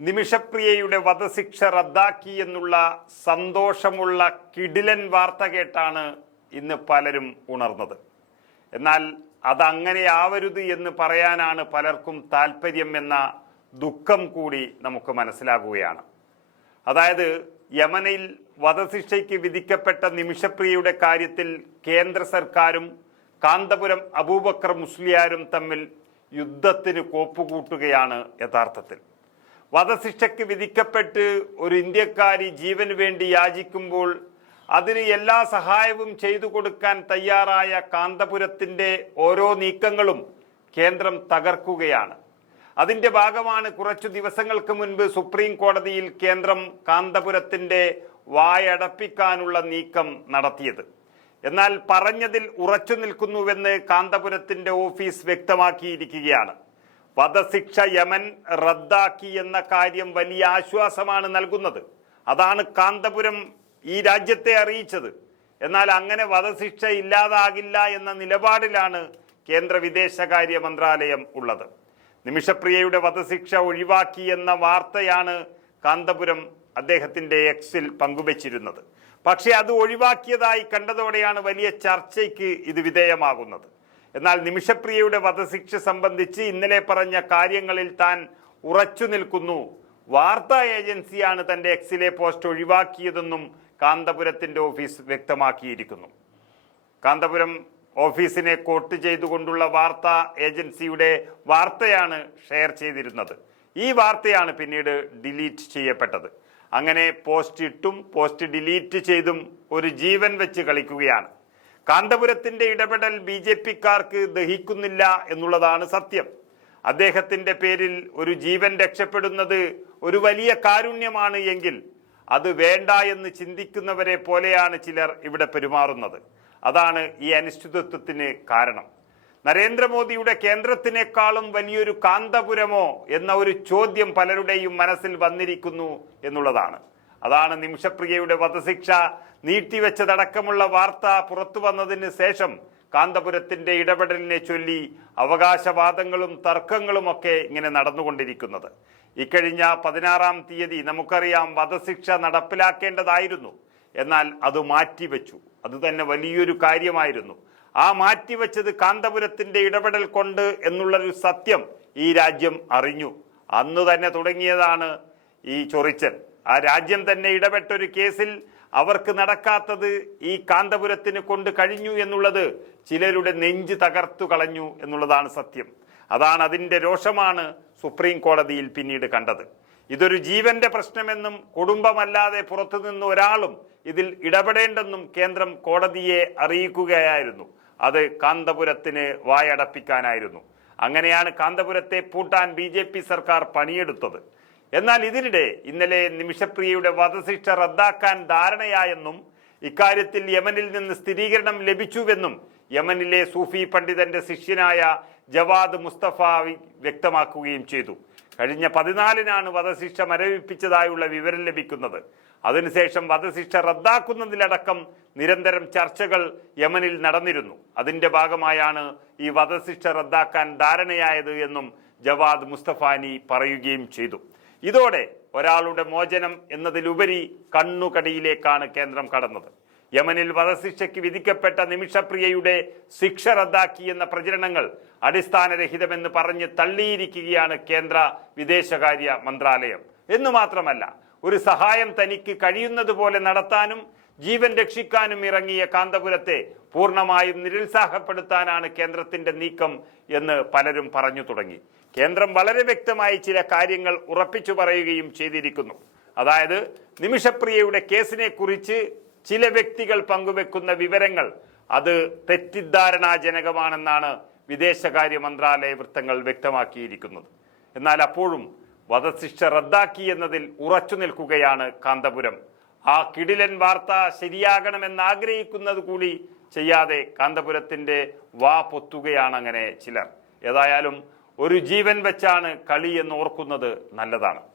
നിമിഷപ്രിയയുടെ വധശിക്ഷ റദ്ദാക്കി എന്നുള്ള സന്തോഷമുള്ള കിടിലൻ വാർത്ത കേട്ടാണ് ഇന്ന് പലരും ഉണർന്നത്. എന്നാൽ അതങ്ങനെയാവരുത് എന്ന് പറയാനാണ് പലർക്കും താല്പര്യം എന്ന ദുഃഖം കൂടി നമുക്ക് മനസ്സിലാകുകയാണ്. അതായത് യമനിൽ വധശിക്ഷയ്ക്ക് വിധിക്കപ്പെട്ട നിമിഷപ്രിയയുടെ കാര്യത്തിൽ കേന്ദ്ര സർക്കാരും കാന്തപുരം അബൂബക്കർ മുസ്ലിയാരും തമ്മിൽ യുദ്ധത്തിന് കോപ്പുകൂട്ടുകയാണ് യഥാർത്ഥത്തിൽ. വധശിക്ഷയ്ക്ക് വിധിക്കപ്പെട്ട് ഒരു ഇന്ത്യക്കാരി ജീവന് വേണ്ടി യാചിക്കുമ്പോൾ അതിന് എല്ലാ സഹായവും ചെയ്തു കൊടുക്കാൻ തയ്യാറായ കാന്തപുരത്തിൻ്റെ ഓരോ നീക്കങ്ങളും കേന്ദ്രം തകർക്കുകയാണ്. അതിൻ്റെ ഭാഗമാണ് കുറച്ചു ദിവസങ്ങൾക്ക് മുൻപ് സുപ്രീം കോടതിയിൽ കേന്ദ്രം കാന്തപുരത്തിൻ്റെ വായടപ്പിക്കാനുള്ള നീക്കം നടത്തിയത്. എന്നാൽ പറഞ്ഞതിൽ ഉറച്ചു നിൽക്കുന്നുവെന്ന് കാന്തപുരത്തിൻ്റെ ഓഫീസ് വ്യക്തമാക്കിയിരിക്കുകയാണ്. വധശിക്ഷ യമൻ റദ്ദാക്കി എന്ന കാര്യം വലിയ ആശ്വാസമാണ് നൽകുന്നത്. അതാണ് കാന്തപുരം ഈ രാജ്യത്തെ അറിയിച്ചത്. എന്നാൽ അങ്ങനെ വധശിക്ഷ ഇല്ലാതാകില്ല എന്ന നിലപാടിലാണ് കേന്ദ്ര വിദേശകാര്യ മന്ത്രാലയം ഉള്ളത്. നിമിഷപ്രിയയുടെ വധശിക്ഷ ഒഴിവാക്കി എന്ന വാർത്തയാണ് കാന്തപുരം അദ്ദേഹത്തിൻ്റെ എക്സിൽ പങ്കുവച്ചിരുന്നത്. പക്ഷേ അത് ഒഴിവാക്കിയതായി കണ്ടതോടെയാണ് വലിയ ചർച്ചയ്ക്ക് ഇത് വിധേയമാകുന്നത്. എന്നാൽ നിമിഷപ്രിയയുടെ വധശിക്ഷ സംബന്ധിച്ച് ഇന്നലെ പറഞ്ഞ കാര്യങ്ങളിൽ താൻ ഉറച്ചു നിൽക്കുന്നു. വാർത്താ ഏജൻസിയാണ് തൻ്റെ എക്സിലെ പോസ്റ്റ് ഒഴിവാക്കിയതെന്നും കാന്തപുരത്തിൻ്റെ ഓഫീസ് വ്യക്തമാക്കിയിരിക്കുന്നു. കാന്തപുരം ഓഫീസിനെ കോട്ട് ചെയ്തുകൊണ്ടുള്ള വാർത്താ ഏജൻസിയുടെ വാർത്തയാണ് ഷെയർ ചെയ്തിരുന്നത്. ഈ വാർത്തയാണ് പിന്നീട് ഡിലീറ്റ് ചെയ്യപ്പെട്ടത്. അങ്ങനെ പോസ്റ്റ് ഇട്ടും പോസ്റ്റ് ഡിലീറ്റ് ചെയ്തും ഒരു ജീവൻ വെച്ച് കളിക്കുകയാണ്. കാന്തപുരത്തിൻ്റെ ഇടപെടൽ BJP-ക്കാർക്ക് ദഹിക്കുന്നില്ല എന്നുള്ളതാണ് സത്യം. അദ്ദേഹത്തിൻ്റെ പേരിൽ ഒരു ജീവൻ രക്ഷപ്പെടുന്നത് ഒരു വലിയ കാരുണ്യമാണ് എങ്കിൽ അത് വേണ്ട എന്ന് ചിന്തിക്കുന്നവരെ പോലെയാണ് ചിലർ ഇവിടെ പെരുമാറുന്നത്. അതാണ് ഈ അനിശ്ചിതത്വത്തിന് കാരണം. നരേന്ദ്രമോദിയുടെ കേന്ദ്രത്തിനേക്കാളും വലിയൊരു കാന്തപുരമോ എന്ന ഒരു ചോദ്യം പലരുടെയും മനസ്സിൽ വന്നിരിക്കുന്നു എന്നുള്ളതാണ്. അതാണ് നിമിഷപ്രിയയുടെ വധശിക്ഷ നീട്ടിവെച്ചതടക്കമുള്ള വാർത്ത പുറത്തു വന്നതിന് ശേഷം കാന്തപുരത്തിൻ്റെ ഇടപെടലിനെ ചൊല്ലി അവകാശവാദങ്ങളും തർക്കങ്ങളുമൊക്കെ ഇങ്ങനെ നടന്നുകൊണ്ടിരിക്കുന്നത്. ഇക്കഴിഞ്ഞ 16-ാം തീയതി നമുക്കറിയാം വധശിക്ഷ നടപ്പിലാക്കേണ്ടതായിരുന്നു. എന്നാൽ അത് മാറ്റിവെച്ചു. അത് തന്നെ വലിയൊരു കാര്യമായിരുന്നു. ആ മാറ്റിവെച്ചത് കാന്തപുരത്തിൻ്റെ ഇടപെടൽ കൊണ്ട് എന്നുള്ളൊരു സത്യം ഈ രാജ്യം അറിഞ്ഞു. അന്ന് തന്നെ തുടങ്ങിയതാണ് ഈ ചൊറിച്ചൽ. ആ രാജ്യം തന്നെ ഇടപെട്ടൊരു കേസിൽ അവർക്ക് നടക്കാത്തത് ഈ കാന്തപുരത്തിന് കൊണ്ട് കഴിഞ്ഞു എന്നുള്ളത് ചിലരുടെ നെഞ്ച് തകർത്തു കളഞ്ഞു എന്നുള്ളതാണ് സത്യം. അതാണ് അതിൻ്റെ രോഷമാണ് സുപ്രീം കോടതിയിൽ പിന്നീട് കണ്ടത്. ഇതൊരു ജീവന്റെ പ്രശ്നമെന്നും കുടുംബമല്ലാതെ പുറത്തുനിന്ന് ഒരാളും ഇതിൽ ഇടപെടേണ്ടെന്നും കേന്ദ്രം കോടതിയെ അറിയിക്കുകയായിരുന്നു. അത് കാന്തപുരത്തിന് വായടപ്പിക്കാനായിരുന്നു. അങ്ങനെയാണ് കാന്തപുരത്തെ പൂട്ടാൻ BJP സർക്കാർ പണിയെടുത്തത്. എന്നാൽ ഇതിനിടെ ഇന്നലെ നിമിഷപ്രിയയുടെ വധശിക്ഷ റദ്ദാക്കാൻ ധാരണയായെന്നും ഇക്കാര്യത്തിൽ യമനിൽ നിന്ന് സ്ഥിരീകരണം ലഭിച്ചുവെന്നും യമനിലെ സൂഫി പണ്ഡിതന്റെ ശിഷ്യനായ ജവാദ് മുസ്തഫ വ്യക്തമാക്കുകയും ചെയ്തു. കഴിഞ്ഞ 14-നാണ് വധശിക്ഷ മരവിപ്പിച്ചതായുള്ള വിവരം ലഭിക്കുന്നത്. അതിനുശേഷം വധശിക്ഷ റദ്ദാക്കുന്നതിലടക്കം നിരന്തരം ചർച്ചകൾ യമനിൽ നടന്നിരുന്നു. അതിൻ്റെ ഭാഗമായാണ് ഈ വധശിക്ഷ റദ്ദാക്കാൻ ധാരണയായത് എന്നും ജവാദ് മുസ്തഫാനി പറയുകയും ചെയ്തു. ഇതോടെ ഒരാളുടെ മോചനം എന്നതിലുപരി കണ്ണുകടിയിലേക്കാണ് കേന്ദ്രം കടന്നത്. യമനിൽ വധശിക്ഷയ്ക്ക് വിധിക്കപ്പെട്ട നിമിഷപ്രിയയുടെ ശിക്ഷ റദ്ദാക്കി എന്ന പ്രചരണങ്ങൾ അടിസ്ഥാനരഹിതമെന്ന് പറഞ്ഞ് തള്ളിയിരിക്കുകയാണ് കേന്ദ്ര വിദേശകാര്യ മന്ത്രാലയം. എന്നു മാത്രമല്ല, ഒരു സഹായം തനിക്ക് കഴിയുന്നത് പോലെ നടത്താനും ജീവൻ രക്ഷിക്കാനും ഇറങ്ങിയ കാന്തപുരത്തെ പൂർണ്ണമായും നിരുത്സാഹപ്പെടുത്താനാണ് കേന്ദ്രത്തിന്റെ നീക്കം എന്ന് പലരും പറഞ്ഞു തുടങ്ങി. കേന്ദ്രം വളരെ വ്യക്തമായി ചില കാര്യങ്ങൾ ഉറപ്പിച്ചു പറയുകയും ചെയ്തിരിക്കുന്നു. അതായത് നിമിഷപ്രിയയുടെ കേസിനെ കുറിച്ച് ചില വ്യക്തികൾ പങ്കുവെക്കുന്ന വിവരങ്ങൾ അത് തെറ്റിദ്ധാരണാജനകമാണെന്നാണ് വിദേശകാര്യ മന്ത്രാലയ വൃത്തങ്ങൾ വ്യക്തമാക്കിയിരിക്കുന്നത്. എന്നാൽ അപ്പോഴും വധശിക്ഷ റദ്ദാക്കി എന്നതിൽ ഉറച്ചു നിൽക്കുകയാണ് കാന്തപുരം. ആ കിടിലൻ വാർത്ത ശരിയാകണമെന്ന് ആഗ്രഹിക്കുന്നത് കൂടി ചെയ്യാതെ കാന്തപുരത്തിൻ്റെ വാ പൊത്തുകയാണ് അങ്ങനെ ചിലർ. ഏതായാലും ഒരു ജീവൻ വെച്ചാണ് കളി എന്ന് ഓർക്കുന്നത് നല്ലതാണ്.